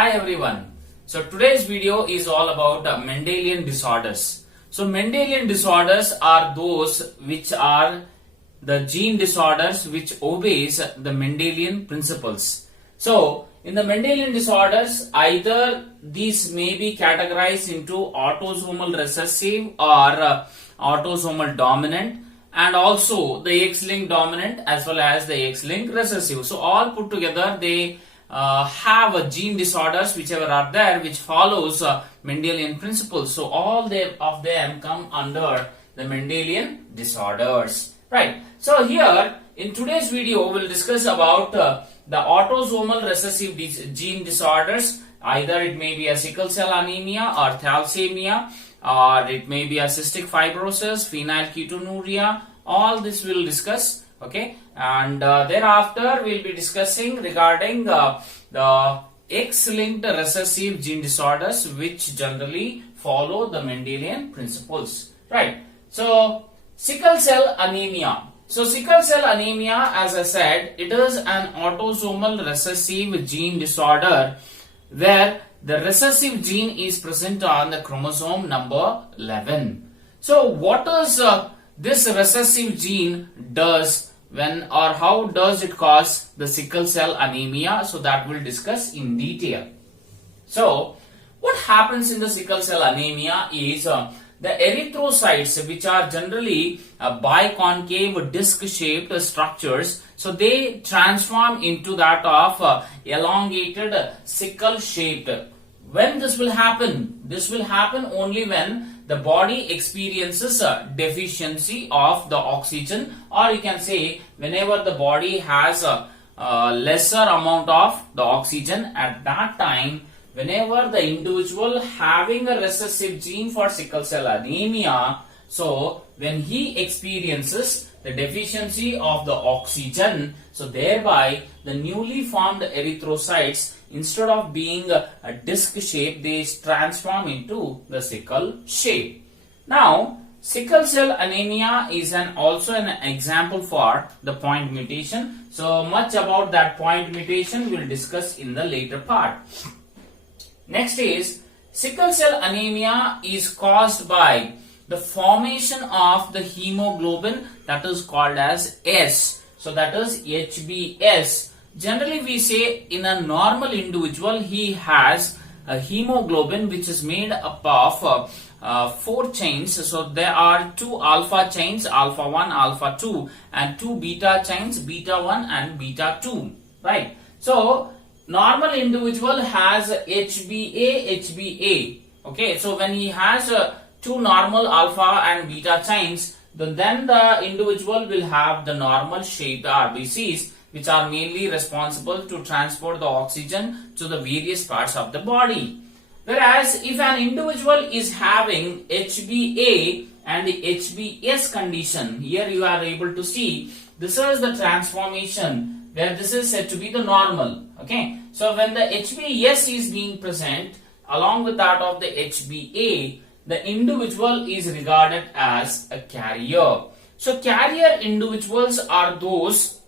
Hi everyone. So today's video is all about Mendelian disorders. So Mendelian disorders are those which are the gene disorders which obeys the Mendelian principles. So in the Mendelian disorders, either these may be categorized into autosomal recessive or autosomal dominant, and also the X-linked dominant as well as the X-linked recessive. So all put together they have a gene disorders whichever are there which follows Mendelian principles. So all of them come under the Mendelian disorders, right? So here in today's video we'll discuss about the autosomal recessive gene disorders. Either it may be a sickle cell anemia or thalassemia, or it may be a cystic fibrosis, phenylketonuria. All this we'll discuss, okay? And thereafter we'll be discussing regarding the X-linked recessive gene disorders which generally follow the Mendelian principles, right? So sickle cell anemia. So sickle cell anemia, as I said, it is an autosomal recessive gene disorder where the recessive gene is present on the chromosome number 11. So what does this recessive gene does when, or how does it cause the sickle cell anemia? So that we'll discuss in detail. So what happens in the sickle cell anemia is the erythrocytes, which are generally biconcave disc-shaped structures, so they transform into that of elongated sickle-shaped. When this will happen? This will happen only when the body experiences a deficiency of the oxygen, or you can say whenever the body has a lesser amount of the oxygen. At that time, whenever the individual having a recessive gene for sickle cell anemia, so when he experiences the deficiency of the oxygen, so thereby the newly formed erythrocytes, instead of being a disc shape, they transform into the sickle shape. Now sickle cell anemia is also an example for the point mutation. So much about that point mutation we'll discuss in the later part. Next is sickle cell anemia is caused by the formation of the hemoglobin that is called as S. So that is HbS. Generally we say in a normal individual he has a hemoglobin which is made up of 4 chains. So there are 2 alpha chains, alpha 1, alpha 2, and 2 beta chains, beta 1 and beta 2, right? So normal individual has HbA. Okay, so when he has 2 normal alpha and beta chains, then the individual will have the normal shaped RBCs, which are mainly responsible to transport the oxygen to the various parts of the body. Whereas if an individual is having HbA and the HbS condition, here you are able to see this is the transformation where this is said to be the normal. Okay, so when the HbS is being present along with that of the HbA, the individual is regarded as a carrier. So carrier individuals are those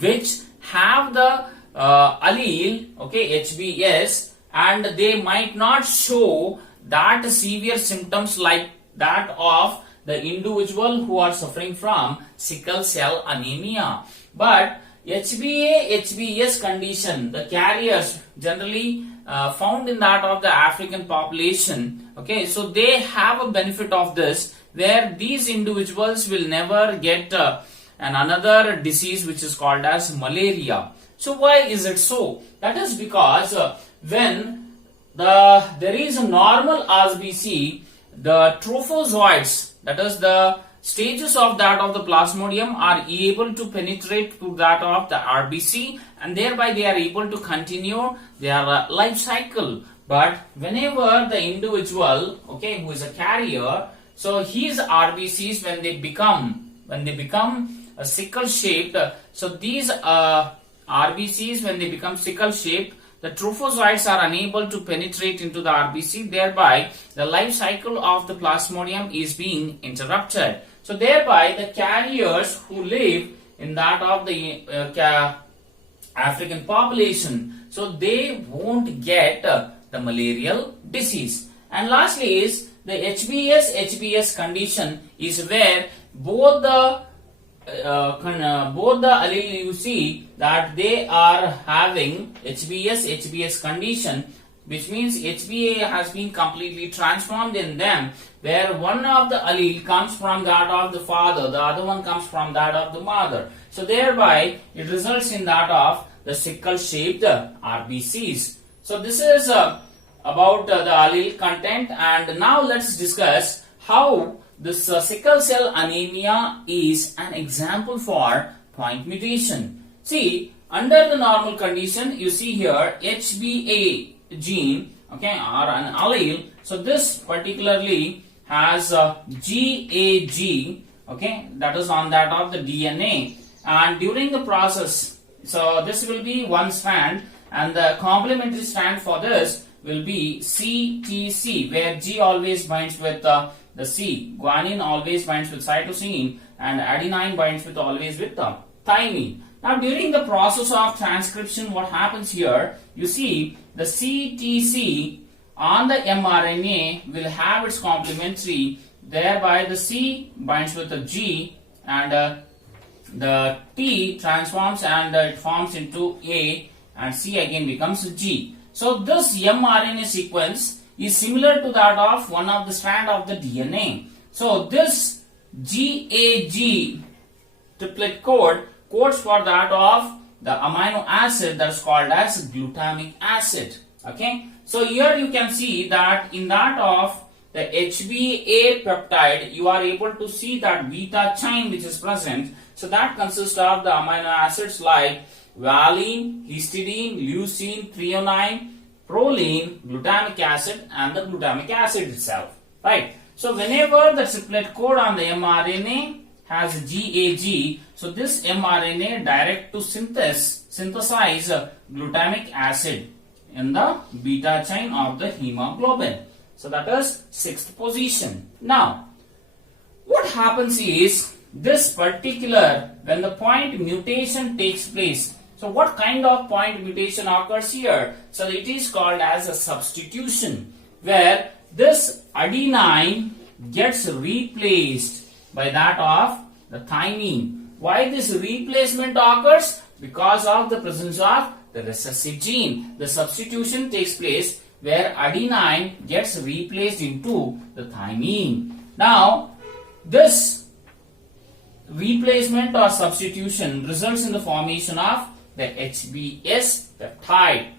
which have the allele, okay, HbS, and they might not show that severe symptoms like that of the individual who are suffering from sickle cell anemia. But HbA, HbS condition, the carriers generally found in that of the African population, okay, so they have a benefit of this, where these individuals will never get another disease which is called as malaria. So why is it so? That is because when there is a normal RBC, the trophozoites, that is the stages of that of the plasmodium, are able to penetrate to that of the RBC, and thereby they are able to continue their life cycle. But whenever the individual, okay, who is a carrier, so his RBCs, when they become a sickle shaped, so these RBCs, when they become sickle shaped, the trophozoites are unable to penetrate into the RBC, thereby the life cycle of the plasmodium is being interrupted. So thereby the carriers who live in that of the African population, so they won't get the malarial disease. And lastly is the HBS condition is where both the allele you see that they are having HBS condition, which means HBA has been completely transformed in them, where one of the allele comes from that of the father, the other one comes from that of the mother. So thereby it results in that of the sickle shaped RBCs. So this is about the allele content, and now let's discuss how this sickle cell anemia is an example for point mutation. See, under the normal condition, you see here HBA gene, okay, or an allele. So this particularly has GAG, okay, that is on that of the DNA, and during the process, so this will be one strand, and the complementary strand for this will be CTC, where G always binds with the C, guanine always binds with cytosine, and adenine binds with always with the thymine. Now during the process of transcription, what happens here, you see the CTC on the mRNA will have its complementary, thereby the C binds with the G, and the T transforms and it forms into A, and C again becomes G. So this mRNA sequence is similar to that of one of the strand of the DNA. So this GAG triplet code codes for that of the amino acid that is called as glutamic acid. Okay, so here you can see that in that of the HBA peptide, you are able to see that beta chain which is present. So that consists of the amino acids like valine, histidine, leucine, threonine, proline, glutamic acid, and the glutamic acid itself. Right. So whenever the triplet code on the mRNA has GAG, so this mRNA direct to synthesize glutamic acid in the beta chain of the hemoglobin. So that is 6th position. Now, what happens is this particular, when the point mutation takes place, so what kind of point mutation occurs here? So it is called as a substitution, where this adenine gets replaced by that of the thymine. Why this replacement occurs? Because of the presence of the recessive gene. The substitution takes place where adenine gets replaced into the thymine. Now, this replacement or substitution results in the formation of the HBS peptide.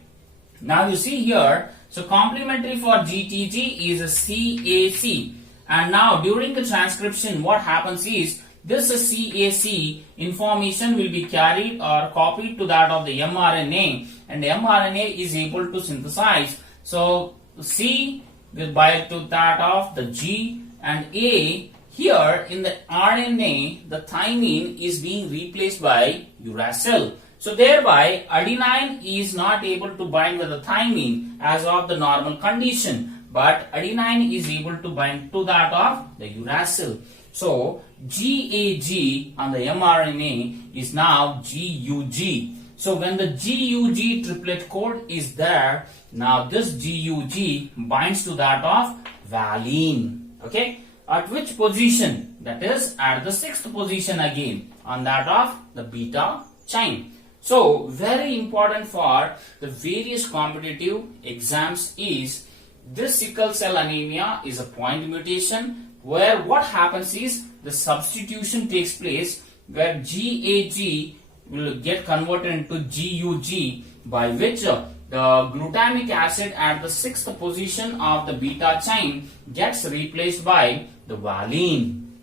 Now you see here, so complementary for GTG is a CAC, and now during the transcription what happens is this CAC information will be carried or copied to that of the mRNA, and the mRNA is able to synthesize. So C will bind to that of the G, and A here in the RNA the thymine is being replaced by uracil. So thereby adenine is not able to bind with the thymine as of the normal condition, but adenine is able to bind to that of the uracil. So GAG on the mRNA is now GUG. So when the GUG triplet code is there, now this GUG binds to that of valine. Okay, at which position? That is at the 6th position again on that of the beta chain. So very important for the various competitive exams is this sickle cell anemia is a point mutation, where what happens is the substitution takes place where GAG will get converted into GUG, by which the glutamic acid at the 6th position of the beta chain gets replaced by the valine.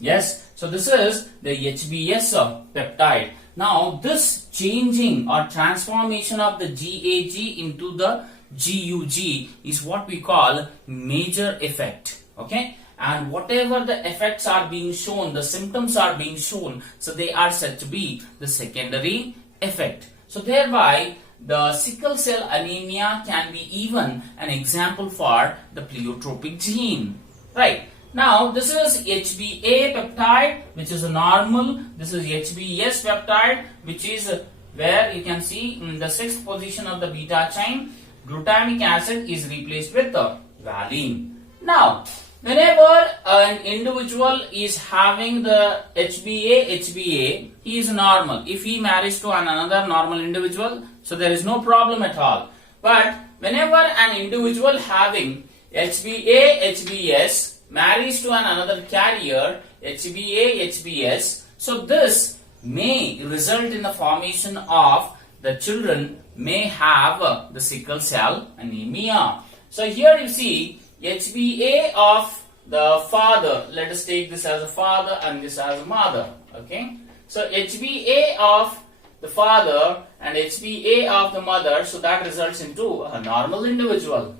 Yes, so this is the HBS peptide. Now this changing or transformation of the GAG into the GUG is what we call major effect. Okay, and whatever the effects are being shown, the symptoms are being shown, so they are said to be the secondary effect. So thereby the sickle cell anemia can be even an example for the pleiotropic gene. Right. Now this is HBA peptide, which is a normal. This is HBS peptide, which is where you can see in the 6th position of the beta chain, glutamic acid is replaced with valine. Now, whenever an individual is having the HbA, he is normal. If he marries to another normal individual, so there is no problem at all. But whenever an individual having HbA-HbS marries to another carrier HbA-HbS, so this may result in the formation of the children may have the sickle cell anemia. So here you see HbA of the father, let us take this as a father and this as a mother. Okay, so HbA of the father and HbA of the mother, so that results into a normal individual.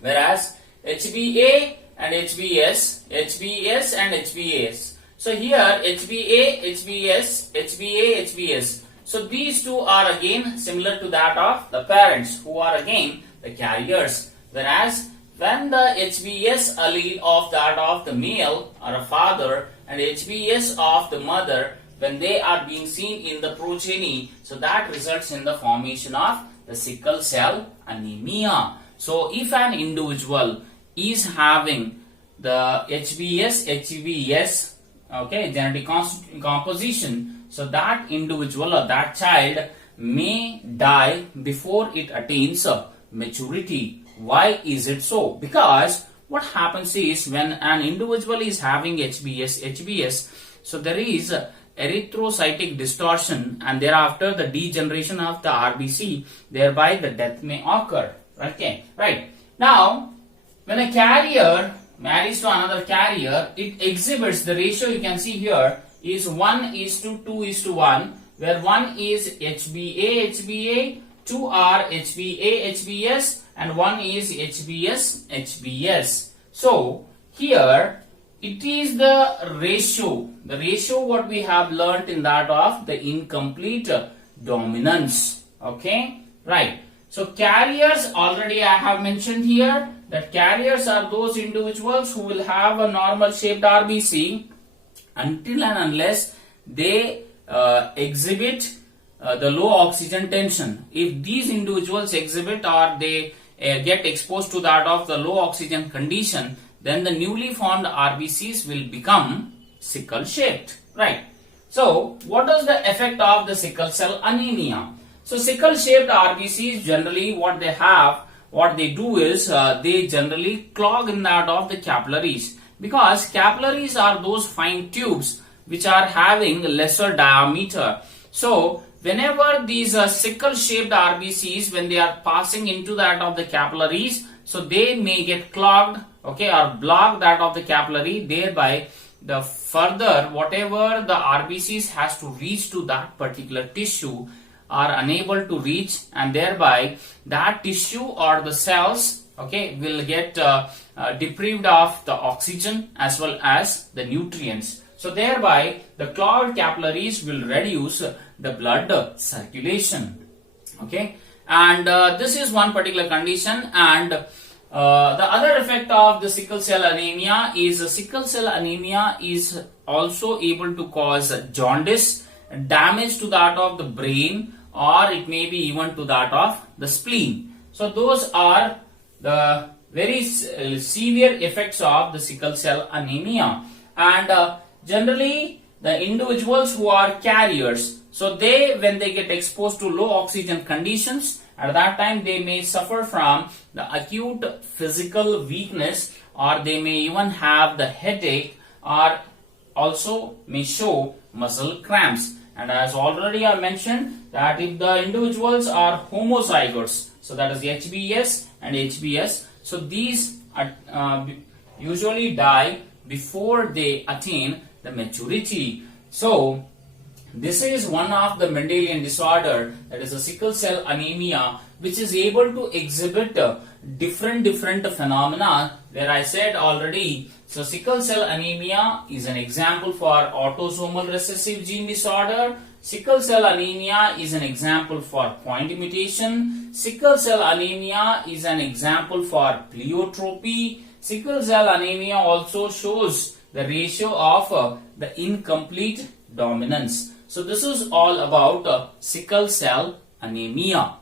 Whereas HbA and HbS, HbS and HbS. So here HbA, HbS, HbA, HbS. So these two are again similar to that of the parents, who are again the carriers. Whereas when the HbS allele of that of the male or a father and HbS of the mother, when they are being seen in the progeny, so that results in the formation of the sickle cell anemia. So if an individual is having the HbS, HbS, okay, genetic composition, so that individual or that child may die before it attains maturity. Why is it so? Because what happens is when an individual is having HbS, HbS, so there is erythrocytic distortion and thereafter the degeneration of the RBC, thereby the death may occur. Okay, right. Now, when a carrier marries to another carrier, it exhibits the ratio you can see here is 1:2:1, where 1 is HbA, HbA, 2 are HbA, HbS, and 1 is HbS, HbS. So, here it is the ratio what we have learnt in that of the incomplete dominance. Okay, right. So carriers, already I have mentioned here that carriers are those individuals who will have a normal shaped RBC until and unless they exhibit the low oxygen tension. If these individuals exhibit or they get exposed to that of the low oxygen condition, then the newly formed RBCs will become sickle shaped, right? So what is the effect of the sickle cell anemia? So sickle shaped RBCs, generally what they do is they generally clog in that of the capillaries, because capillaries are those fine tubes which are having lesser diameter. So whenever these sickle shaped RBCs, when they are passing into that of the capillaries, so they may get clogged, okay, or block that of the capillary, thereby the further whatever the RBCs has to reach to that particular tissue are unable to reach, and thereby that tissue or the cells, okay, will get deprived of the oxygen as well as the nutrients. So thereby the clogged capillaries will reduce the blood circulation. Okay, and this is one particular condition. And the other effect of the sickle cell anemia is sickle cell anemia is also able to cause jaundice, damage to that of the brain, or it may be even to that of the spleen. So those are the very severe effects of the sickle cell anemia. And generally the individuals who are carriers, so they, when they get exposed to low oxygen conditions, at that time they may suffer from the acute physical weakness, or they may even have the headache, or also may show muscle cramps. And as already I mentioned, that if the individuals are homozygotes, so that is HbS and HbS, so these usually die before they attain the maturity. So this is one of the Mendelian disorder, that is a sickle cell anemia, which is able to exhibit different phenomena, where I said already, so sickle cell anemia is an example for autosomal recessive gene disorder. Sickle cell anemia is an example for point mutation. Sickle cell anemia is an example for pleiotropy. Sickle cell anemia also shows the ratio of the incomplete dominance. So this is all about sickle cell anemia.